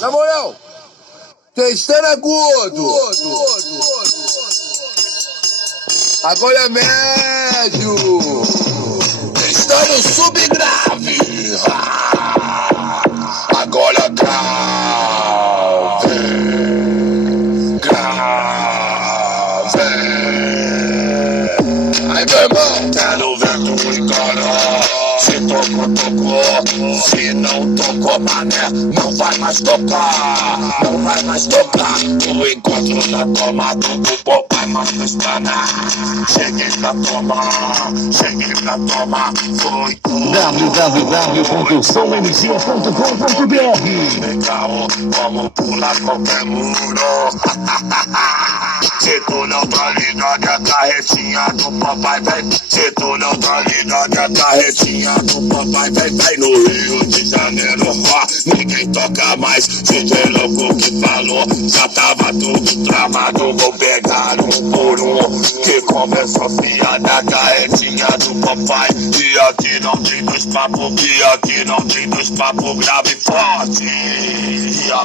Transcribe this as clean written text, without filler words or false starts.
Na moral, testando agudo. Agora é médio. Testando subgrave. Agora grave. Aí, meu irmão, quero ver tu encarar. Se tocou, tocou. Se não tocou, mané, não vai mais tocar. Não vai mais tocar. O encontro da toma do papai manda espanar. Cheguei pra tomar. Cheguei pra tomar. Foi www.somdinho.com.br. Vamos pular qualquer muro. Se tu não tá ligado, é a carretinha do papai vem. Se tu não tá ligado, é a carretinha do papai vem no Rio de Janeiro. Ó, ninguém toca mais. DJ louco que falou, já tava tudo tramado. Vou pegar um por um. Que começou fiada, a carretinha do papai. E aqui não tem dois papos, que aqui não tem dois papos grave e forte. E a